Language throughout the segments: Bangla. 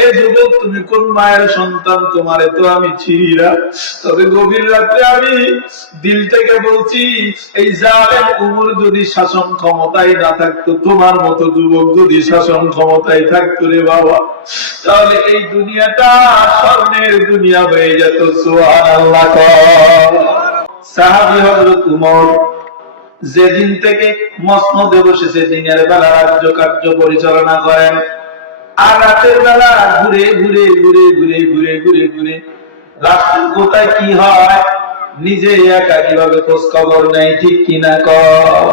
এ যুবক তুমি কোন মায়ের সন্তান, তোমারে তো আমি চিনি না, তবে গভীর রাত্রে আমি দিল থেকে বলছি, এই জালেম উমর যদি শাসন ক্ষমতায় না থাকতো, তোমার মতো যুবক যদি শাসন ক্ষমতায় থাকতো রে বাবা, তাহলে এই দুনিয়াটা স্বর্ণের দুনিয়া হয়ে যেত। সুবহানাল্লাহ। সাহাবী হযরত উমর যেদিন থেকে মসনদে বসেছে, দিনের বেলা রাজ্য কার্য পরিচালনা করেন, আর রাতের বেলা ঘুরে ঘুরে ঘুরে ঘুরে ঘুরে ঘুরে ঘুরে রাষ্ট্রের কোথায় কি হয় নিজে একা কিভাবে খোঁজ খবর নেই, ঠিক কিনা কর?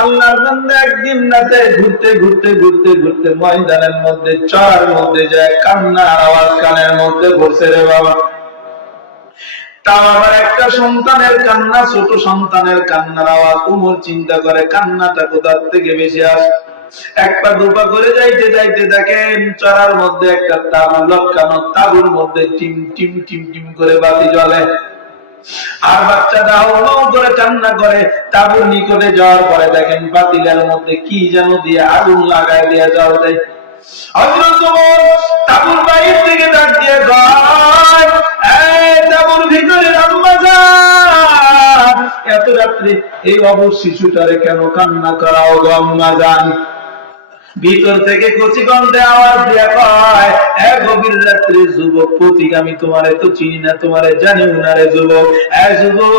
আল্লাহর বান্দা একদিন রাতে ঘুরতে ঘুরতে ঘুরতে ঘুরতে ময়দানের মধ্যে, চড়ার মধ্যে যায়, কান্নার আওয়াজ কানের মধ্যে পড়ছে রে বাবা। তাও আবার একটা সন্তানের কান্না, ছোট সন্তানের কান্নার আওয়াজ। উমর চিন্তা করে কান্নাটা কোথার থেকে বেশি আসে। একটা দুপা করে যাইতে যাইতে দেখেন চড়ার মধ্যে একটা তাবু লটকানো, তাবুর মধ্যে টিম টিম টিম টিম করে বাতি জ্বলে, আর বাচ্চাটা হলো করে কান্না করে। তাবুর নিকটে যাওয়ার পরে দেখেন বাতিলের মধ্যে কি যেন দিয়ে আগুন লাগায় দিয়ে যাওয়া যায়। হযরত ওমর তাবুর বাইরে থেকে ডাক দিয়ে কয়, এই তাবুর ভিতরে আম্মা জান, এত রাত্রে এই অবশ শিশুটারে কেন কান্না করাও গো আম্মা জান? ভিতর থেকে কচি কণ্ঠে আওয়াজ দিয়ে কয়, এ গভীর রাত্রে যুবক পথিক, আমি তোমারে তো চিনি না, তোমারে জানিও না রে যুবক। এ যুবক,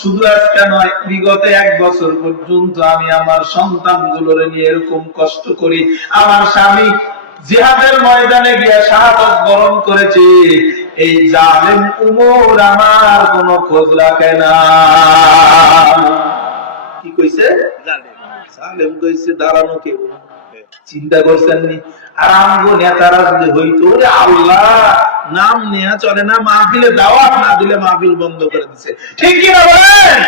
শুধু আজকে নয়, বিগত 1 বছর পর্যন্ত আমি আমার সন্তানগুলোরে নিয়ে এরকম কষ্ট করি। আমার স্বামী জিহাদের ময়দানে গিয়ে শাহাদাত বরণ করেছে, এই জালেম উমর আমার কোনো খোঁজ রাখে না। কি কইছে? জালেম কইছে দাঁড়ানো কেউ চিন্তা করছেন নি? আর আমগো নেতারা যদি হইতো, ওরে আল্লাহ, নাম নেয়া চলে না, মাহফিলে দাওয়াত না দিলে মাহফিল বন্ধ করে দিছে, ঠিক কি না বলেন?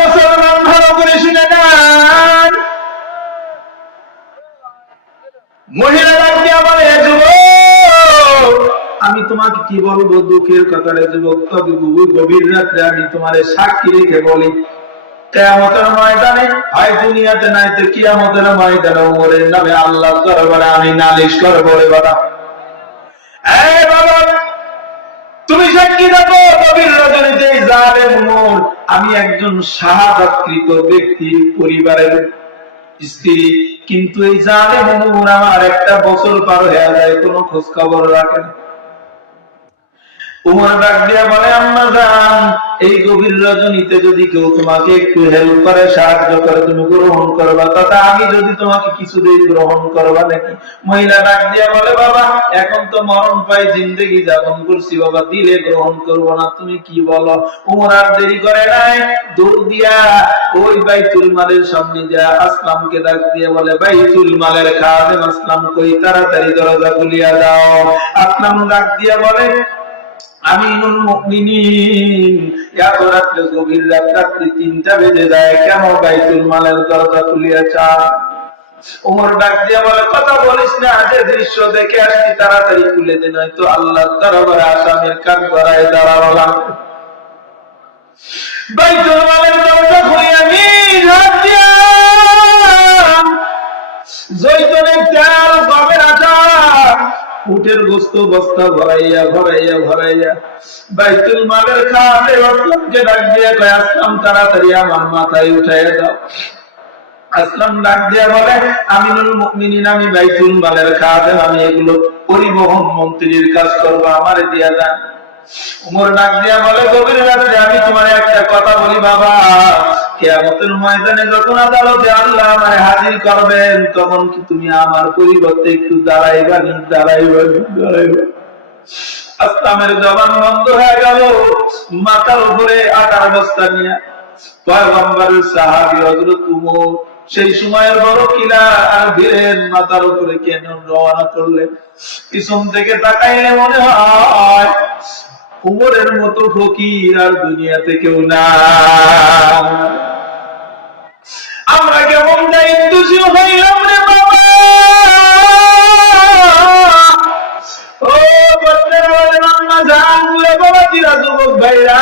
মুসলমান ভালো করে শুনে নেন, মহিলারা কি আমার যুবক, আমি তোমাকে কি বলবো দুঃখের কথা রে যুবক, তবে গভীর রাত্রে আমি তোমার সাক্ষী রেখে বলি, কিয়ামতের ময়দানে, হয় দুনিয়াতে নাই তো কিয়ামতের ময়দানে উমরের নামে আল্লাহর দরবারে আমি নালিশ করব রে বাবা। এই বাবা, তুমি সাক্ষী থাকো, গভীর রজনীতে জালেম উমর, আমি একজন শাহাদাতকৃত ব্যক্তির পরিবারের স্ত্রী, কিন্তু এই জালেম উমর আমার 1 বছর পার হয়ে যায়, কোনো খোঁজ খবর রাখে না। উমর ডাক দিয়া বলে, আম্মা জান, এই গভীর রজনীতে যদি কেউ তোমাকে একটু হেল্প করে, সাহায্য করে, তুমি গ্রহণ করবা, তথা আমি যদি তোমাকে কিছু দিই, গ্রহণ করবা নাকি? মহিলা ডাক দিয়া বলে, বাবা, এখন তো মরণ পাই, জিন্দেগি যাপন করছি বাবা, দিলে গ্রহণ করবো না, তুমি কি বলো? উমর আর দেরি করে নাই, দৌড় দিয়া ওই বাইতুল মালের সামনে যা আসলামকে ডাক দিয়ে বলে, বাইতুল মালের খাদেম আসলাম কই, তাড়াতাড়ি দরজা খুলিয়া দাও। আসলাম ডাক দিয়া বলে, আমিনুল মুমিনিন, এত রাত্রে, গভীর রাত্রি 3টা বেজে যায়, কেন বাইতুল মালের দরজা খুলিয়া চান? ওমর ডাক দিয়া বলে, কথা বলিস না, যে দৃশ্য দেখে আসছি তাড়াতাড়ি খুলে দে, নয়তো আল্লাহর দরবারে আসামির কাঠ গড়ায় দাঁড়ানো লাগবে। বাইতুল মালের দরজা খুলিয়া নিজ হাত দিয়া জৈতুনের তেল, গমের আটা, উটের গোস্ত বস্তা ভরাইয়া ভরাইয়া ভরাইয়া বাইতুল মালের খাতে আসলামকে ডাক দিয়ে কয়, আসলাম, তাড়াতাড়ি আমার মাথায় উঠাইয়া দাও। আসলাম ডাক দিয়ে বলে, আমিনুল মুমিনিন, আমি বাইতুল মালের খাদেম, আমি এগুলো পরিবহন মন্ত্রীর কাজ করবো, আমারে দিয়া দেন। উমর ডাক দিয়া বলে, গভীর রাত্রে আমি তোমার একটা কথা বলি বাবা, কিয়ামতের ময়দানে যখন আদালতে আল্লাহ আমায় হাজির করবেন, তখন কি তুমি আমার পরিবর্তে একটু দাঁড়াইবা? আসলামের জবান বন্ধ হয়ে গেল, মাথার উপরে আটার বস্তা নিয়ে পয়গম্বরের সাহাবী হযরত উমর সেই সময়ের বড় কিলা আর বীরের মাথার উপরে কেন রওনা করলেন। পিছন থেকে তাকাইলে মনে হয় উমরের মতো ফকির আর দুনিয়াতে কেউ না। আমরা কেমন দায়িত্বশীল হইলাম রে বাবা, ও বন্ধের বলে আম্মা জানলে বাবা জিরা যুবক ভাইরা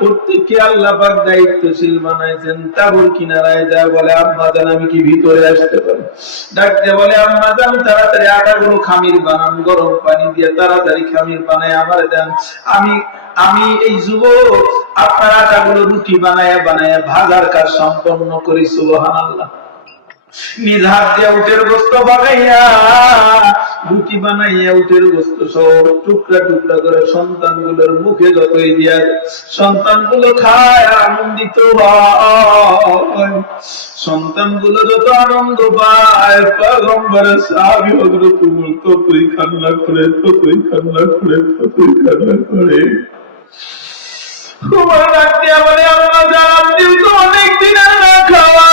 প্রত্যেককে আল্লাহ পাক দায়িত্বশীল বানাইছেন। তাবুর কিনারায় যায় বলে আম্মা জান আমি কি ভিতরে আসতে পারি? ডাকতে বলে আম্মা জান তাড়াতাড়ি আটাগুলো খামির বানান, গরম পানি দিয়ে তাড়াতাড়ি খামির বানায় আমার দেন। আমি এই যুবক আপনার আটাগুলো রুটি বানায় ভাজার কাজ সম্পন্ন করি। সুবহানাল্লাহ। নিজ হাত দিয়ে উটের গোস্ত বানাইয়া রুটি বানাইয়া উটের গোস্ত সব টুকরা টুকরা করে সন্তানগুলোর মুখে যতই দিয়া সন্তানগুলো খায় আনন্দিত হয়। সন্তানগুলো যত আনন্দ পায় পয়গম্বরের সাহাবী হযরত উমর ততই কান্না করে ততই কান্না করে ততই কান্না করে। উমর ডাক দিয়া বলে আম্মা জান আপনিও তো অনেক দিন না খাওয়া,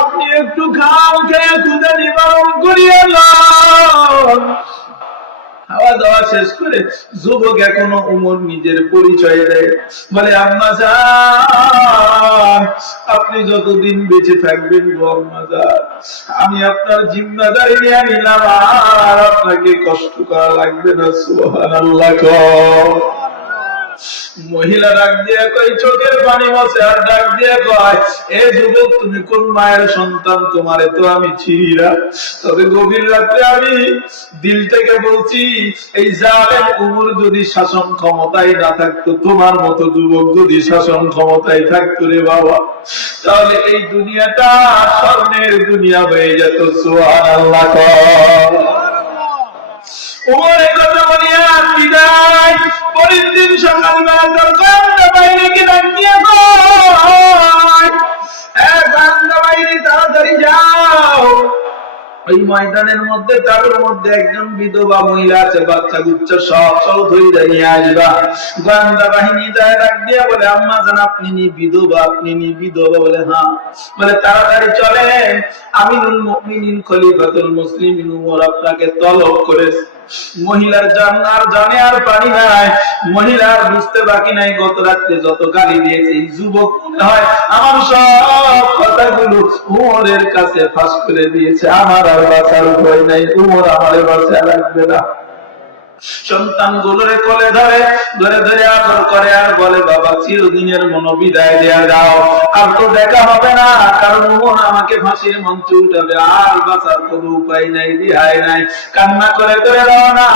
আপনি একটু খাও, খেয়ে ক্ষুধা নিবারণ করিয়া লন। খাওয়া দাওয়া শেষ করে যুবক এখনো উমর নিজের পরিচয় দেয়, বলে আম্মা জান আপনি যতদিন বেঁচে থাকবেন গো আম্মা জান আমি আপনার জিম্মাদারি নিয়ে নিলাম, আর আপনাকে কষ্ট করা লাগবে না। সুবহানাল্লাহ। মহিলা ডাক দিয়ে কয় চোখের পানি মোছে আর ডাক দিয়ে কয় এ যুবক তুমি কোন মায়ের সন্তান? তোমারে তো আমি চিনি না, তবে গভীর রাতে আমি দিল থেকে বলছি এই জালেম উমর যদি শাসন ক্ষমতায় না থাকতো, তোমার মতো যুবক যদি শাসন ক্ষমতায় থাকতো রে বাবা, তাহলে এই দুনিয়াটা স্বর্ণের দুনিয়া হয়ে যেত। সুবহানাল্লাহ। উমর কথা বলিয়া বিদায়। পরের দিন সকালবেলা তার বান্দা বাইরে ডাক দিয়ে বাহিনী তাড়াতাড়ি যাও, ওই ময়দানের মধ্যে তাদের মধ্যে একজন বিধবা মহিলা আছে, বাচ্চা গুচ্ছা সব ধরে নিয়ে আসবা। গোয়েন্দা বাহিনী যায় ডাক দিয়ে বলে আম্মা জান আপনি নি বিধবা? আপনি নি বিধবা? বলে হ্যাঁ। বলে তাড়াতাড়ি চলেন, আমিরুল মুমিনিন খলিফাতুল মুসলিমিন উমর আপনাকে তলব করেছে। মহিলার জানে আর পানি নাই, মহিলার বুঝতে বাকি নাই গত রাত্রে যত গালি দিয়েছে এই যুবক মনে হয় আমার সব কথাগুলো উমরের কাছে ফাঁস করে দিয়েছে, আমার আর বাঁচার উপায় নাই, উমর আমারে বাঁচা লাগবে না। সন্তানগুলোরে কোলে ধরে ধরে ধরে আদর করে আর বলে বাবা চিরদিনের মনোবিদায় দেয়া যাও, আর তো দেখা হবে না, কারণ উমর আমাকে ফাঁসির মঞ্চে উঠাবে, আর বাঁচার কোনো উপায় নাই, রিহাই নাই। কান্না করে করে রওনা।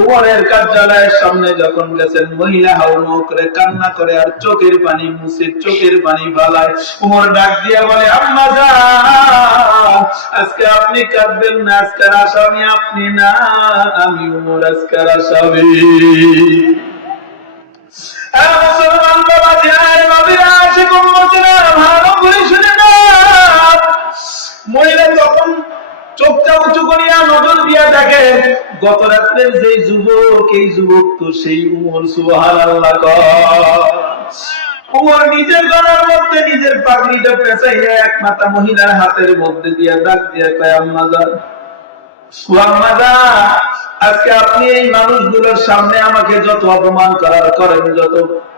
উমরের কার্যালয়ের সামনে যখন গেছেন মহিলা হাউমাউ করে কান্না করে আর চোখের পানি মুছে চোখের পানি বালায়। উমর ডাক দিয়ে বলে আম্মা জান আজকে আপনি কাঁদবেন না, আজকের আসামি আপনি না, আমি উমর আজকের আসামি। মুসলমান বাবা যায় নবীর আশিক উম্মতেরা ভালো করে শুনে না। মহিলা তখন চোখটা উঁচু করিয়া নজর দিয়া দেখে গত রাত্রের যে যুবক, এই যুবক তো সেই উমর। সুবহানাল্লাহ। উমর নিজের গলার মধ্যে নিজের পাগড়িটা পেঁচাইয়া এক মাথা মহিলার হাতের মধ্যে দিয়া ডাক দিয়া কয় আম্মা জান আম্মা জান আজকে আপনি এই মানুষগুলোর সামনে আমাকে যত অপমান করার করেন, যত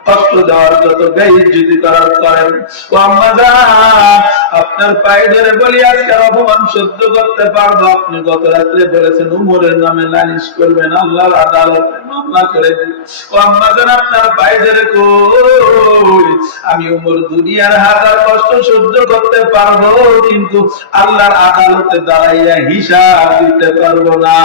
কষ্ট দেওয়ার, যত বেইজ্জতি করার করেন, ও আম্মা জান আপনার পায়ে ধরে বলি আজকের অপমান সহ্য করতে পারবো। আপনি গত রাত্রে বলেছেন উমরের নামে নালিশ করবেন, আল্লাহর আদালতে মামলা করে দিন। ও আম্মা জান আপনার পায়ে ধরে কই আমি উমর দুনিয়ার হাজার কষ্ট সহ্য করতে পারবো, কিন্তু আল্লাহর আদালতে দাঁড়াইয়া হিসাব দিতে পারবো না।